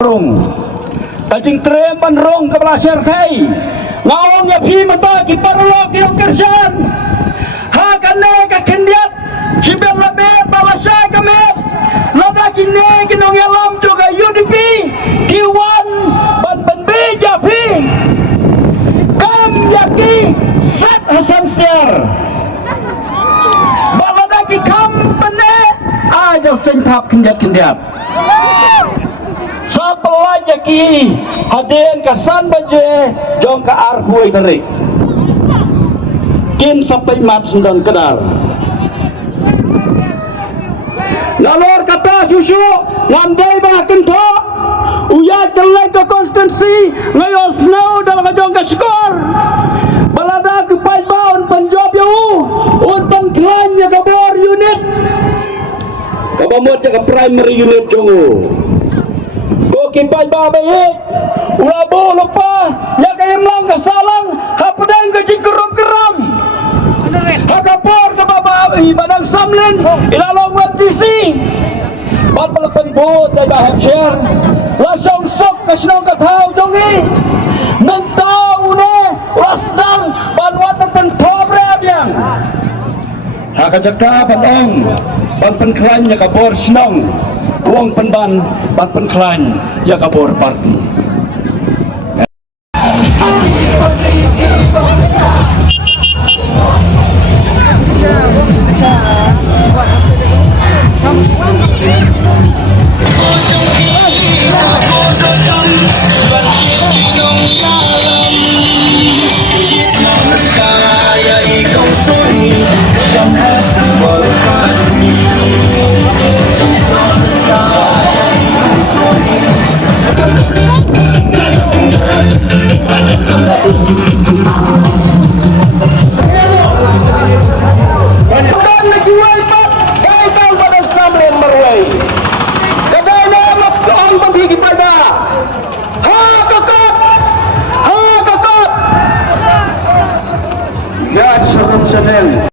rung kajing treman rung kepala serkai ngaong ya pi mata ki parlo ki kerjaan ha kanne ka kendiat cibel labe bawasa kame lada kine kinong yalam juga UDP Kiwan ban beja pi kam yaki sat hasan siar balada ki kam pene aja sentap kendiat sa pelaja ki haden kasan baje jong ka arhuai tarik kin sampai mat sundan kedar nalor kata susu ngandai bah kento uya jelek ke konstitusi ngayos nau dalam jong ka skor balada ke pai baun penjob yau untan klanya ka bor unit kabamot ka primary unit jongo kipai babai ulabu lupa ya kayem lang kasalang hapadang ke cikurup keram hakapor ke babai badang samlin ilalong wadisi patalakan bot ay bahag share lasang sok kasinong kathaw jongi nantau ne wasdang banwatan penpobre abiyang hakajaka padang panpenklain ya kabor sinong uang penban bat penklan ya kabor parti ya,